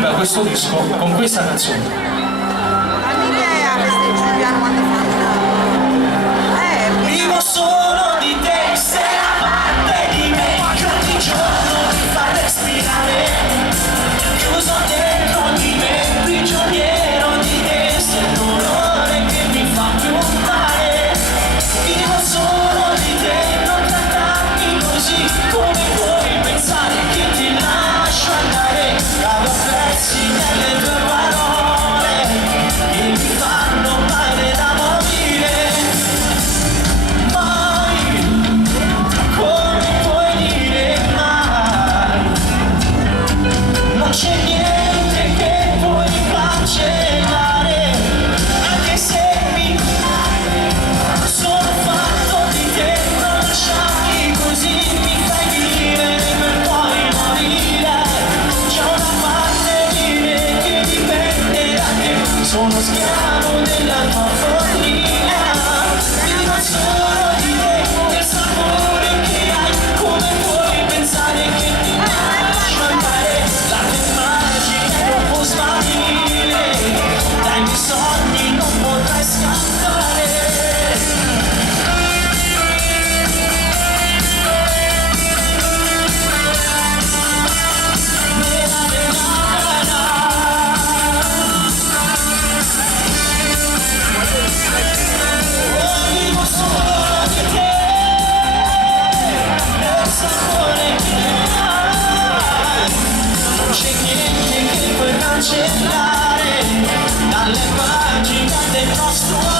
da questo disco con questa canzone. Vivo solo di te, sei la parte di me che ogni giorno mi fa respirare. Chiuso dentro di me, prigioniero di te, sei il dolore che mi fa più male. Vivo solo di te, non trattarmi così, come puoi pensare che ti lascio andare? Cavo pezzi nelle tue parole che mi fanno male da morire. Non c'è niente che puoi cancellare, anche se mi sono fatto di te, non lasciarmi così, mi fai vivere per poi morire. C'è una parte di me che dipende da te, sono schiavo della tua follia. Vivo solo di te, del sapore che hai, come puoi pensare che ti lascio andare? Non può svanire, dai miei sogni non potrai scappare. Vivo solo di te, del sapore che hai, non c'è niente che puoi cancellare dalle pagine del nostro